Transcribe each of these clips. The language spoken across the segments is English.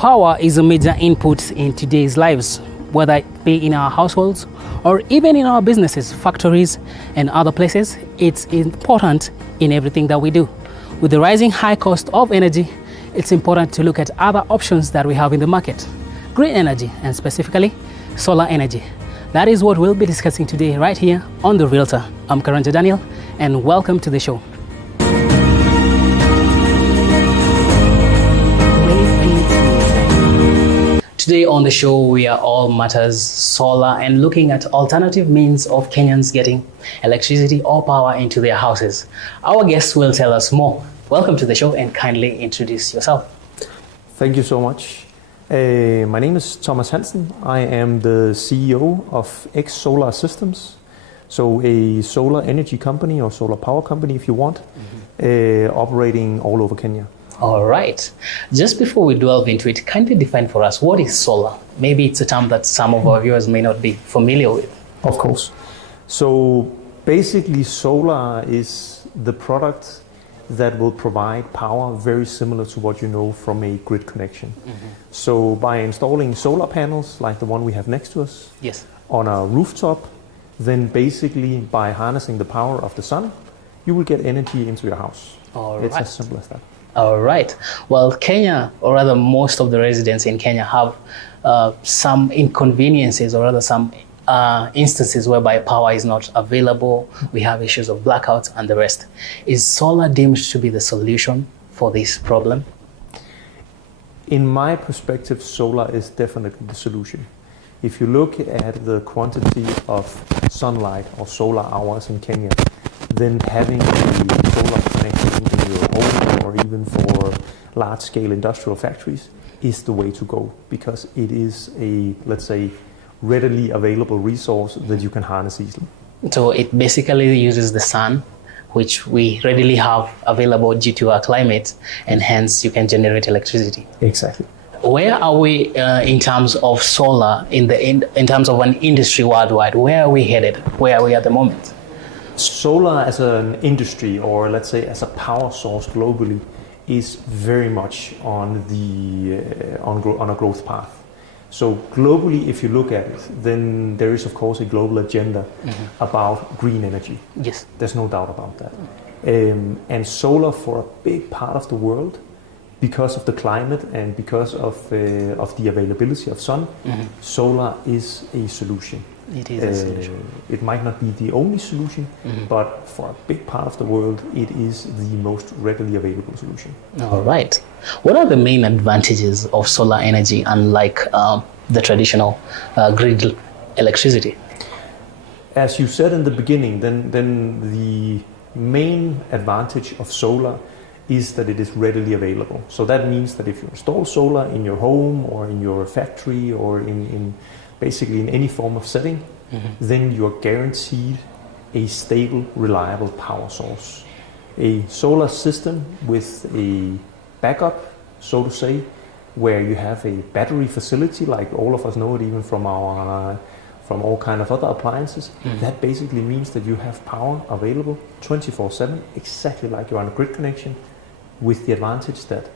Power is a major input in today's lives, whether it be in our households or even in our businesses, factories, and other places. It's important in everything that we do. With the rising high cost of energy, it's important to look at other options that we have in the market. Green energy, and specifically solar energy. That is what we'll be discussing today right here on The Realtor. I'm Karanja Daniel, and welcome to the show. Today on the show, we are all matters solar and looking at alternative means of Kenyans getting electricity or power into their houses. Our guest will tell us more. Welcome to the show and kindly introduce yourself. Thank you so much. My name is Thomas Hansen. I am the CEO of X Solar Systems, so a solar energy company or solar power company if you want, operating all over Kenya. All right. Just before we delve into it, kindly define for us, what is solar? Maybe it's a term that some of our viewers may not be familiar with. Of course. So basically solar is the product that will provide power very similar to what you know from a grid connection. So by installing solar panels like the one we have next to us on a rooftop, then basically by harnessing the power of the sun, you will get energy into your house. It's as simple as that. All right. Well, Kenya, or rather most of the residents in Kenya have some inconveniences, or rather some instances whereby power is not available. We have issues of blackouts and the rest. Is solar deemed to be the solution for this problem? In my perspective, solar is definitely the solution. If you look at the quantity of sunlight or solar hours in Kenya, then having a solar connection in your home or even for large-scale industrial factories is the way to go, because it is a, let's say, readily available resource that you can harness easily. So it basically uses the sun, which we readily have available due to our climate, and hence you can generate electricity. Exactly. Where are we in terms of solar in terms of an industry worldwide? Where are we headed? Where are we at the moment? Solar as an industry, or let's say as a power source globally, is very much on a growth path. So globally, if you look at it, then there is of course a global agenda about green energy. Yes. There's no doubt about that. And solar for a big part of the world, because of the climate and because of the availability of sun, solar is a solution. It is a solution. It might not be the only solution, but for a big part of the world, it is the most readily available solution. All right. What are the main advantages of solar energy, unlike the traditional grid electricity? As you said in the beginning, then the main advantage of solar is that it is readily available. So that means that if you install solar in your home or in your factory or in basically in any form of setting, then you're guaranteed a stable, reliable power source. A solar system with a backup, so to say, where you have a battery facility, like all of us know it even from all kind of other appliances, that basically means that you have power available 24/7, exactly like you're on a grid connection, with the advantage that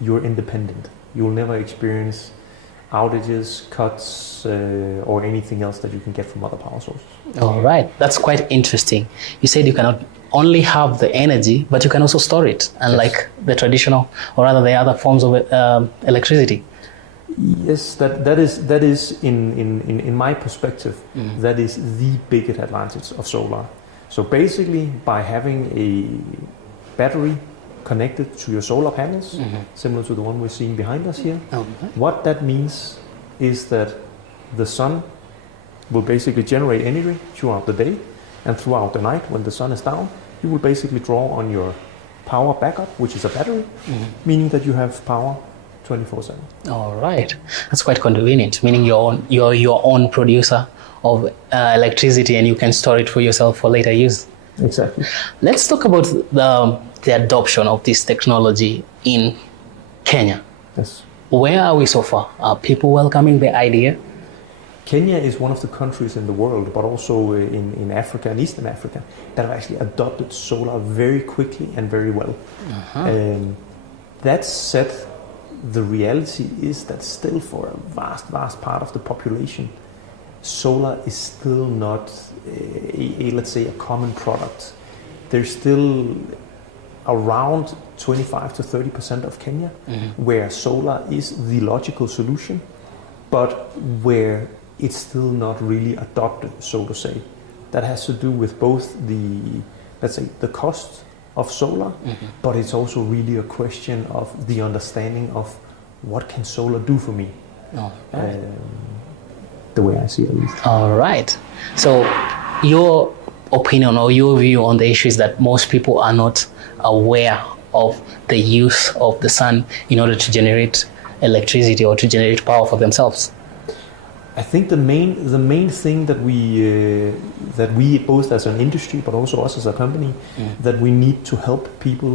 you're independent. You'll never experience outages, cuts, or anything else that you can get from other power sources. All right, that's quite interesting. You said you cannot only have the energy, but you can also store it, unlike the traditional, or rather the other forms of electricity. Yes, that is in my perspective, that is the biggest advantage of solar. So basically, by having a battery connected to your solar panels, similar to the one we're seeing behind us here. What that means is that the sun will basically generate energy throughout the day, and throughout the night when the sun is down, you will basically draw on your power backup, which is a battery, meaning that you have power 24/7. All right, that's quite convenient, meaning you're your own producer of electricity and you can store it for yourself for later use. Exactly. Let's talk about the adoption of this technology in Kenya. Yes. Where are we so far? Are people welcoming the idea? Kenya is one of the countries in the world, but also in Africa and Eastern Africa, that have actually adopted solar very quickly and very well. That said, the reality is that still for a vast part of the population, solar is still not let's say a common product. There's still around 25 to 30% of Kenya where solar is the logical solution, but where it's still not really adopted, so to say. That has to do with both the, let's say, the cost of solar, but it's also really a question of the understanding of what can solar do for me. The way I see it, at least. All right. So your opinion or your view on the issue is that most people are not aware of the use of the sun in order to generate electricity or to generate power for themselves. I think the main thing that we both as an industry but also us as a company that we need to help people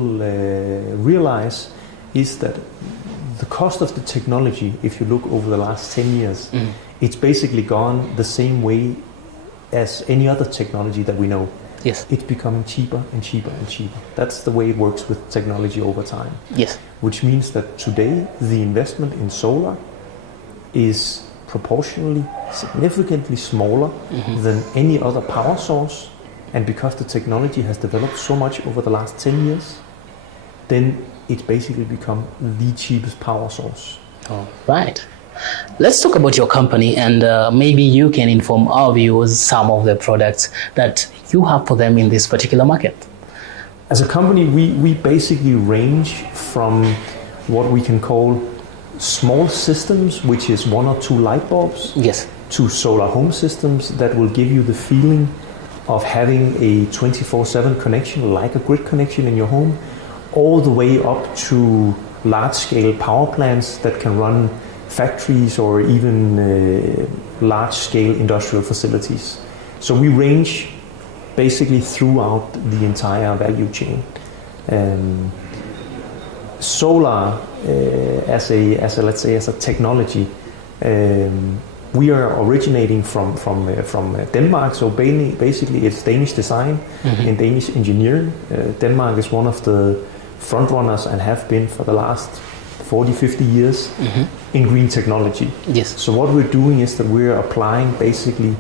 realize is that the cost of the technology, if you look over the last 10 years, it's basically gone the same way as any other technology that we know. Yes. It's becoming cheaper and cheaper and cheaper. That's the way it works with technology over time. Yes. Which means that today the investment in solar is proportionally significantly smaller than any other power source. And because the technology has developed so much over the last 10 years, then it's basically become the cheapest power source. All right. Let's talk about your company, and maybe you can inform our viewers some of the products that you have for them in this particular market. As a company, we basically range from what we can call small systems, which is 1 or 2 light bulbs, yes, to solar home systems that will give you the feeling of having a 24/7 connection, like a grid connection in your home, all the way up to large-scale power plants that can run factories or even large-scale industrial facilities. So we range basically throughout the entire value chain. Solar, as a let's say as a technology, we are originating from Denmark. So basically, it's Danish design and Danish engineering. Denmark is one of the front runners and have been for the last 40-50 years in green technology. Yes. So what we're doing is that we're applying basically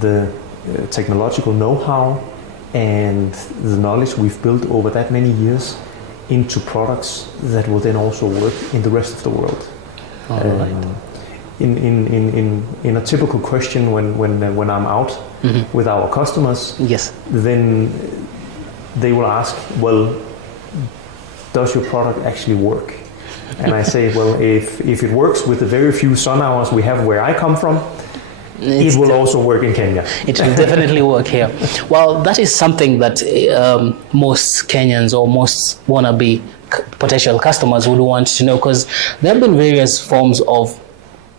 the technological know-how and the knowledge we've built over that many years into products that will then also work in the rest of the world. Right. In a typical question when I'm out with our customers, yes, then they will ask, well, does your product actually work? And I say, well, if it works with the very few sun hours we have where I come from, it will also work in Kenya. It will definitely work here. Well, that is something that most Kenyans or most wannabe potential customers would want to know, because there have been various forms of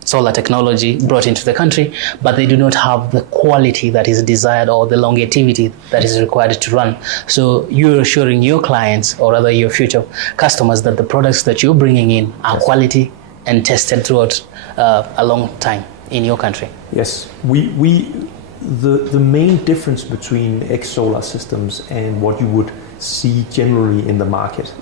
solar technology brought into the country, but they do not have the quality that is desired or the longevity that is required to run. So you're assuring your clients, or rather your future customers, that the products that you're bringing in are quality and tested throughout a long time in your country. Yes, the main difference between ex-solar systems and what you would see generally in the market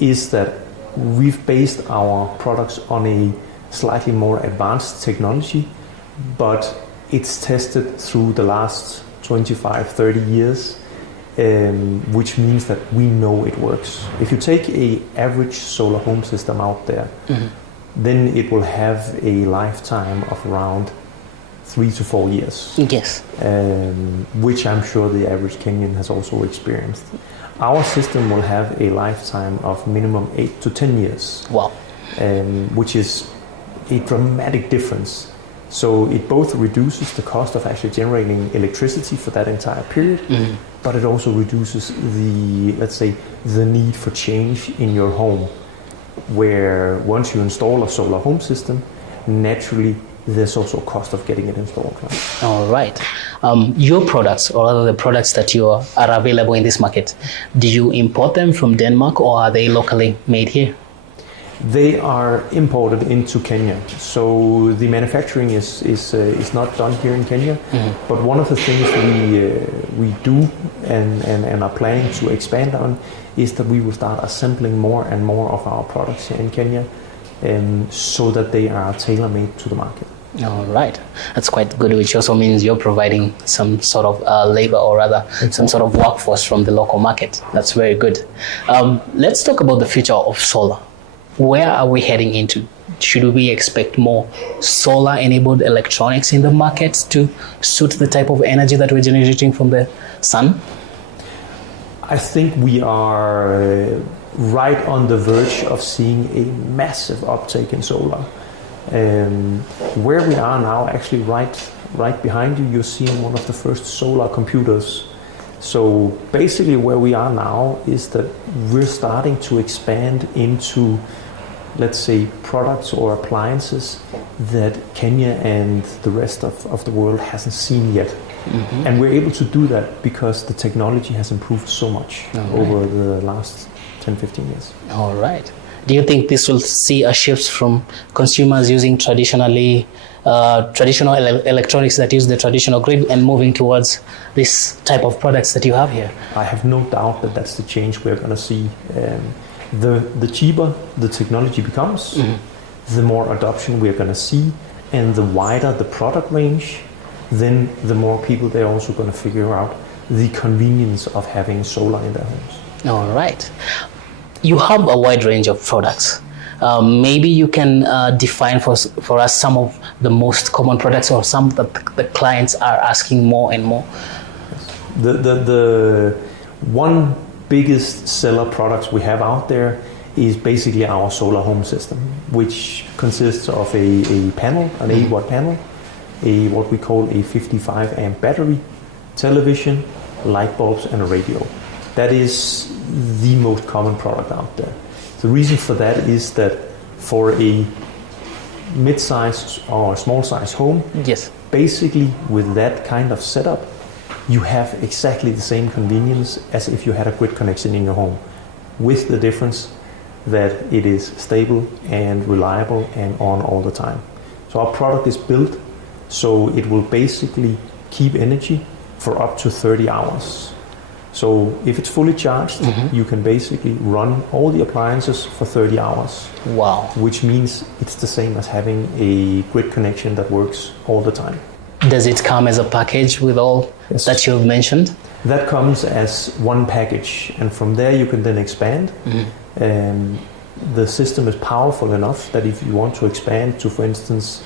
is that we've based our products on a slightly more advanced technology, but it's tested through the last 25-30 years, which means that we know it works. If you take an average solar home system out there, then it will have a lifetime of around 3 to 4 years. Yes. Which I'm sure the average Kenyan has also experienced. Our system will have a lifetime of minimum 8 to 10 years. Wow. Which is a dramatic difference. So it both reduces the cost of actually generating electricity for that entire period, but it also reduces the, let's say, the need for change in your home, where once you install a solar home system, naturally there's also a cost of getting it installed. Right? All right. Your products, or rather the products that are available in this market, do you import them from Denmark, or are they locally made here? They are imported into Kenya. So the manufacturing is not done here in Kenya. But one of the things we do and are planning to expand on is that we will start assembling more and more of our products here in Kenya, so that they are tailor-made to the market. All right, that's quite good, which also means you're providing some sort of labor, or rather some sort of workforce from the local market. That's very good. Let's talk about the future of solar. Where are we heading into? Should we expect more solar-enabled electronics in the market to suit the type of energy that we're generating from the sun? I think we are right on the verge of seeing a massive uptake in solar. Where we are now, actually right behind you, you're seeing one of the first solar computers. So basically where we are now is that we're starting to expand into, let's say, products or appliances that Kenya and the rest of the world hasn't seen yet. Mm-hmm. And we're able to do that because the technology has improved so much over the last 10-15 years. All right. Do you think this will see a shift from consumers using traditional electronics that use the traditional grid and moving towards this type of products that you have here? I have no doubt that that's the change we're going to see. The cheaper the technology becomes, the more adoption we're going to see, and the wider the product range, then the more people they're also going to figure out the convenience of having solar in their homes. All right. You have a wide range of products. Maybe you can define for us some of the most common products, or some that the clients are asking more and more. The one biggest seller products we have out there is basically our solar home system, which consists of a panel, an 8-watt panel, what we call a 55 amp battery, television, light bulbs, and a radio. That is the most common product out there. The reason for that is that for a mid-size or small-size home, yes, basically with that kind of setup, you have exactly the same convenience as if you had a grid connection in your home, with the difference that it is stable and reliable and on all the time. So our product is built so it will basically keep energy for up to 30 hours. So if it's fully charged, you can basically run all the appliances for 30 hours. Wow. Which means it's the same as having a grid connection that works all the time. Does it come as a package with all that you've mentioned? That comes as one package, and from there you can then expand. The system is powerful enough that if you want to expand to, for instance,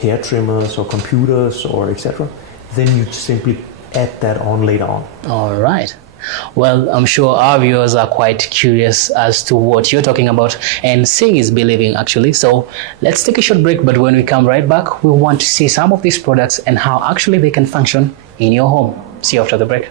hair trimmers or computers or etc., then you simply add that on later on. All right. Well, I'm sure our viewers are quite curious as to what you're talking about, and seeing is believing, actually. So let's take a short break, but when we come right back, we want to see some of these products and how actually they can function in your home. See you after the break.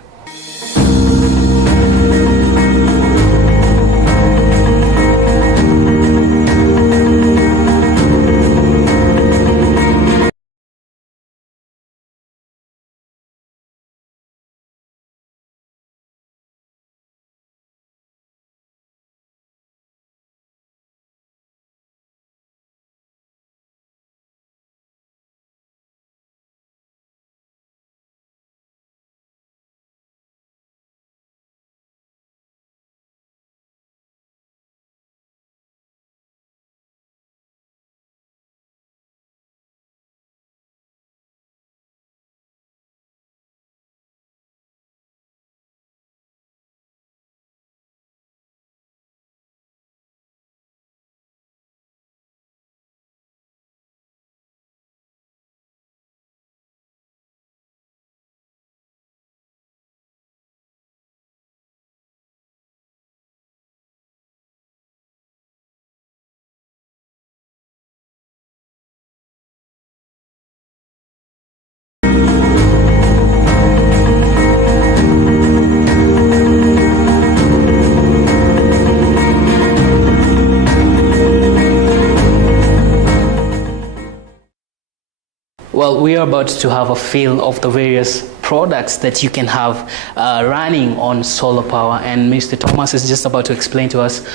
Well, we are about to have a feel of the various products that you can have running on solar power, and Mr. Thomas is just about to explain to us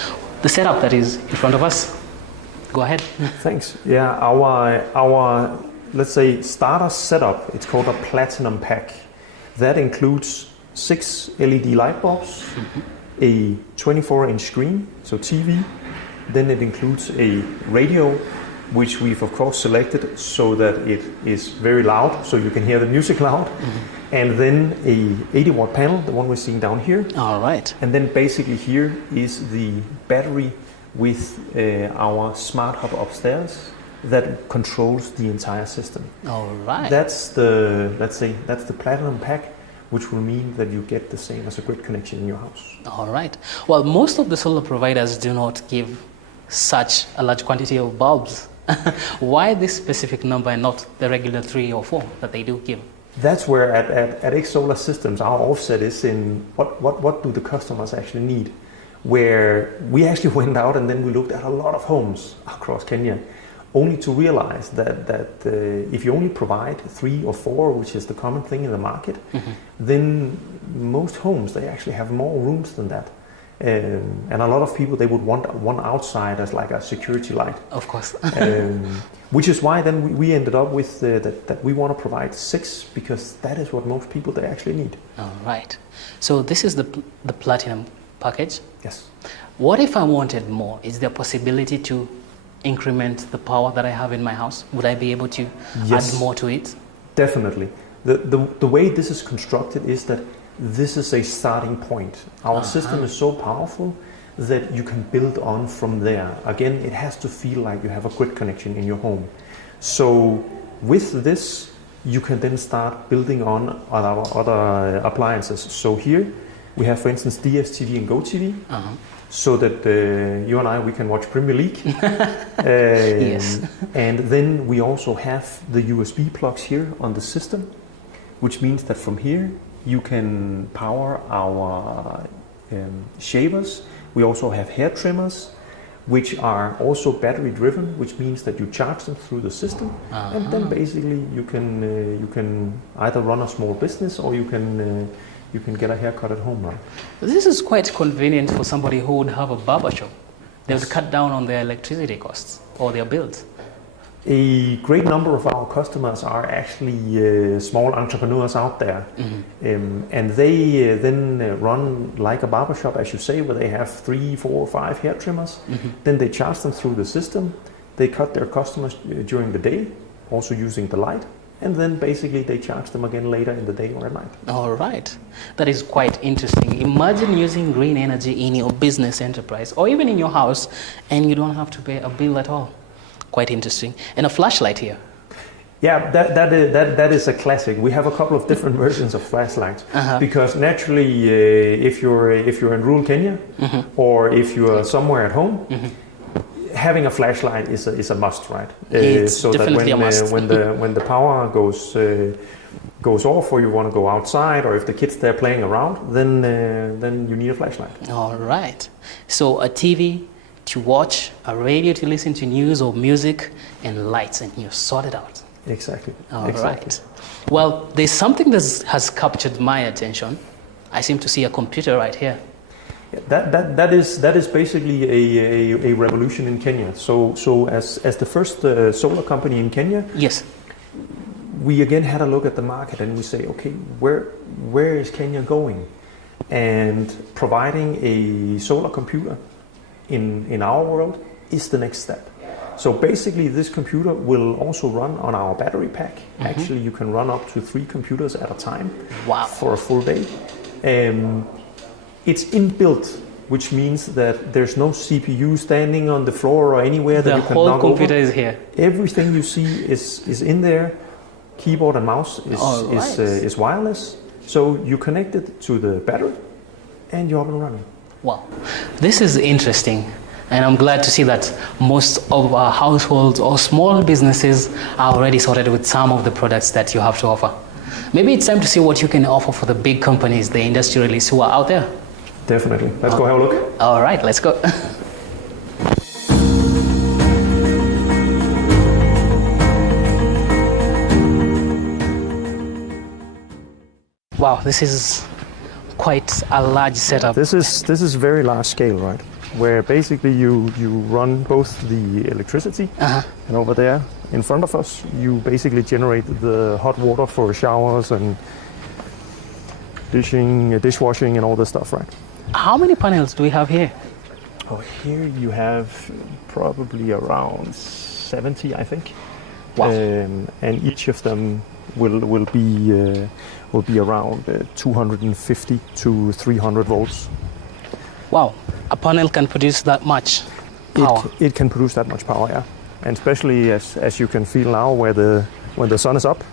the setup that is in front of us. Go ahead. Thanks. Yeah, our let's say starter setup, it's called a platinum pack. That includes 6 LED light bulbs, a 24-inch screen, so TV. Then it includes a radio, which we've of course selected so that it is very loud, so you can hear the music loud. And then a 80-watt panel, the one we're seeing down here. All right. And then basically here is the battery with our smart hub upstairs that controls the entire system. All right. That's the, let's say, that's the platinum pack, which will mean that you get the same as a grid connection in your house. All right. Well, most of the solar providers do not give such a large quantity of bulbs. Why this specific number and not the regular 3 or 4 that they do give? That's where at X Solar Systems our offset is in what do the customers actually need, where we actually went out and then we looked at a lot of homes across Kenya, only to realize that if you only provide 3 or 4, which is the common thing in the market, then most homes, they actually have more rooms than that. And a lot of people, they would want one outside as like a security light. Of course. Which is why then we ended up with that we want to provide 6, because that is what most people, they actually need. All right. So this is the platinum package. Yes. What if I wanted more? Is there a possibility to increment the power that I have in my house? Would I be able to add more to it? Definitely. The way this is constructed is that this is a starting point. Our system is so powerful that you can build on from there. Again, it has to feel like you have a grid connection in your home. So with this, you can then start building on our other appliances. So here we have, for instance, DStv and Gotv, so that you and I, we can watch Premier League. Yes. And then we also have the USB plugs here on the system, which means that from here you can power our shavers. We also have hair trimmers, which are also battery driven, which means that you charge them through the system, and then basically you can either run a small business or you can get a haircut at home now. This is quite convenient for somebody who would have a barber shop. They would cut down on their electricity costs or their bills. A great number of our customers are actually small entrepreneurs out there, and they then run like a barber shop, as you say, where they have 3, 4, 5 hair trimmers. Then they charge them through the system. They cut their customers during the day, also using the light, and then basically they charge them again later in the day or at night. All right. That is quite interesting. Imagine using green energy in your business enterprise or even in your house, and you don't have to pay a bill at all. Quite interesting. And a flashlight here. Yeah, that is a classic. We have a couple of different versions of flashlights, because naturally, if you're in rural Kenya, or if you are somewhere at home, having a flashlight is a must, right? It's so definitely that a must. when the power goes off, or you want to go outside, or if the kids they're playing around, then you need a flashlight. All right. So a TV to watch, a radio to listen to news or music, and lights, and you're sorted out. Exactly. All exactly. right. Well, there's something that has captured my attention. I seem to see a computer right here. Yeah, that is basically a revolution in Kenya. So as the first solar company in Kenya, yes, we again had a look at the market and we say, okay, where is Kenya going? And providing a solar computer in our world is the next step. So basically this computer will also run on our battery pack. Actually, you can run up to 3 computers at a time. Wow. For a full day. It's inbuilt, which means that there's no CPU standing on the floor or anywhere that you can knock over. The whole computer is here. Everything you see is in there. Keyboard and mouse is wireless. So you connect it to the battery and you're up and running. Wow, this is interesting, and I'm glad to see that most of our households or small businesses are already sorted with some of the products that you have to offer. Maybe it's time to see what you can offer for the big companies, the industrialists who are out there. Definitely. Let's go have a look. All right, let's go. Wow, this is quite a large setup. This is very large scale, right? Where basically you run both the electricity, and over there in front of us you basically generate the hot water for showers and dishwashing and all this stuff, right? How many panels do we have here? Oh, here you have probably around 70, I think. Wow. And each of them will be around 250 to 300 volts. Wow, a panel can produce that much power. It can produce that much power, yeah. And especially as you can feel now, when the sun is up,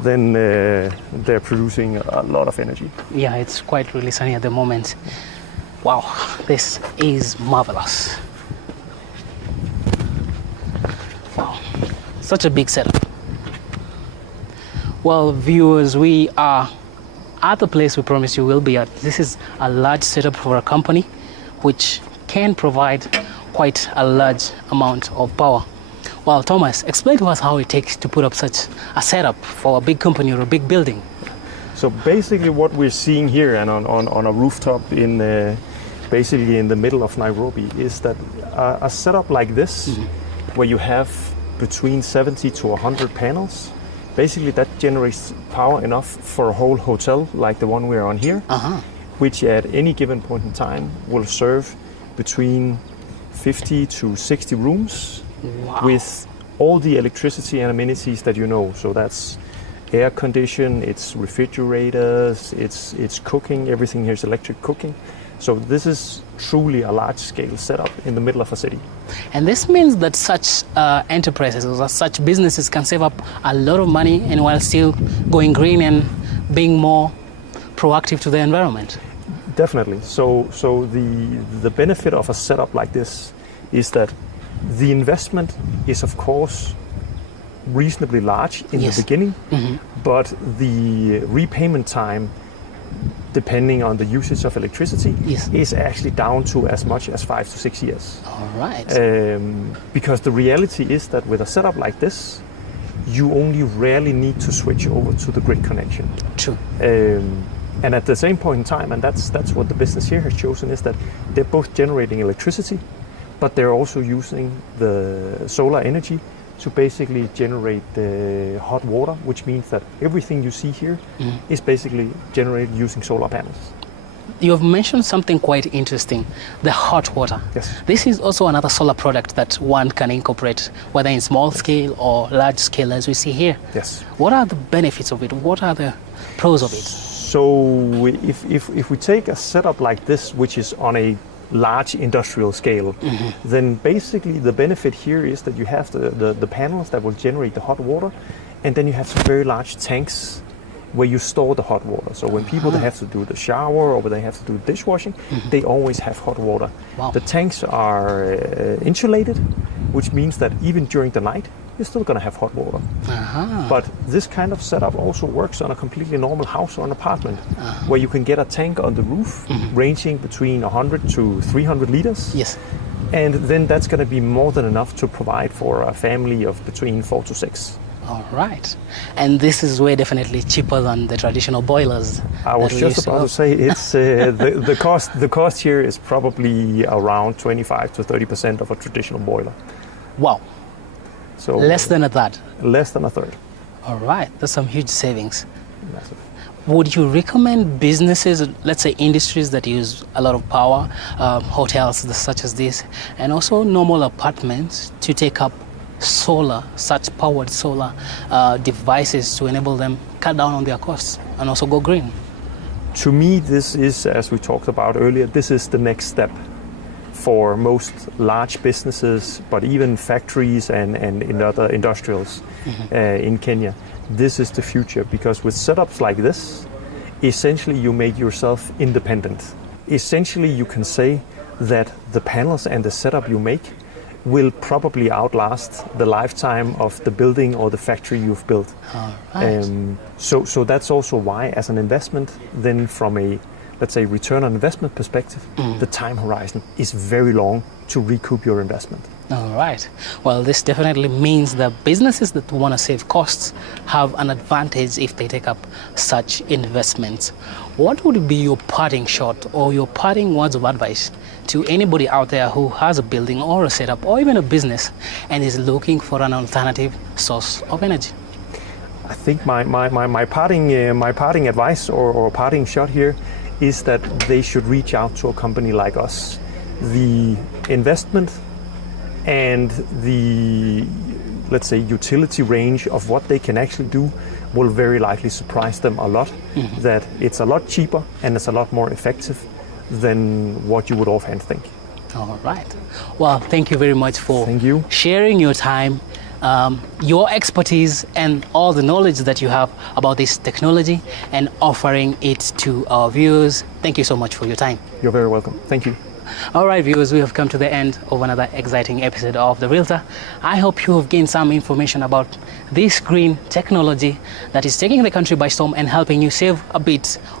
then they're producing a lot of energy. Yeah, it's quite really sunny at the moment. Wow, this is marvelous. Wow, such a big setup. Well, viewers, we are at the place we promised you will be at. This is a large setup for a company which can provide quite a large amount of power. Well, Thomas, explain to us how it takes to put up such a setup for a big company or a big building. So basically what we're seeing here and on a rooftop basically in the middle of Nairobi is that a setup like this, where you have between 70 to 100 panels, basically that generates power enough for a whole hotel like the one we're on here, which at any given point in time will serve between 50 to 60 rooms. Wow. With all the electricity and amenities that you know. So that's air condition, it's refrigerators, it's cooking, everything here is electric cooking. So this is truly a large scale setup in the middle of a city. And this means that such enterprises or such businesses can save up a lot of money and while still going green and being more proactive to the environment. Definitely. So the benefit of a setup like this is that the investment is, of course, reasonably large in the beginning, but the repayment time, depending on the usage of electricity, is actually down to as much as 5 to 6 years. All right. Because the reality is that with a setup like this, you only rarely need to switch over to the grid connection. True. And at the same point in time, and that's what the business here has chosen, is that they're both generating electricity, but they're also using the solar energy to basically generate hot water, which means that everything you see here is basically generated using solar panels. You have mentioned something quite interesting, the hot water. Yes. This is also another solar product that one can incorporate, whether in small scale or large scale, as we see here. Yes. What are the benefits of it? What are the pros of it? So if we take a setup like this, which is on a large industrial scale, then basically the benefit here is that you have the panels that will generate the hot water, and then you have some very large tanks where you store the hot water. So when people they have to do the shower or when they have to do dishwashing, they always have hot water. Wow. The tanks are insulated, which means that even during the night, you're still going to have hot water. But this kind of setup also works on a completely normal house or an apartment, where you can get a tank on the roof ranging between 100 to 300 liters. Yes. And then that's going to be more than enough to provide for a family of between 4 to 6. All right. And this is way definitely cheaper than the traditional boilers. I was just about to say it's the cost here is probably around 25 to 30% of a traditional boiler. Wow. So less than a third. Less than a third. All right. That's some huge savings. Massive. Would you recommend businesses, let's say industries that use a lot of power, hotels such as this, and also normal apartments to take up solar, such powered solar devices to enable them cut down on their costs and also go green? To me, this is, as we talked about earlier, this is the next step for most large businesses, but even factories and in other industrials in Kenya. This is the future, because with setups like this, essentially you make yourself independent. Essentially you can say that the panels and the setup you make will probably outlast the lifetime of the building or the factory you've built. All right. So that's also why, as an investment, then from a, let's say, return on investment perspective, the time horizon is very long to recoup your investment. All right. Well, this definitely means that businesses that want to save costs have an advantage if they take up such investments. What would be your parting shot or your parting words of advice to anybody out there who has a building or a setup or even a business and is looking for an alternative source of energy? I think my parting advice or parting shot here is that they should reach out to a company like us. The investment and the, let's say, utility range of what they can actually do will very likely surprise them a lot. That it's a lot cheaper and it's a lot more effective than what you would offhand think. All right. Well, thank you very much for Thank you. sharing your time, your expertise, and all the knowledge that you have about this technology and offering it to our viewers. Thank you so much for your time. You're very welcome. Thank you. All right, viewers, we have come to the end of another exciting episode of The Realtor. I hope you have gained some information about this green technology that is taking the country by storm and helping you save a bit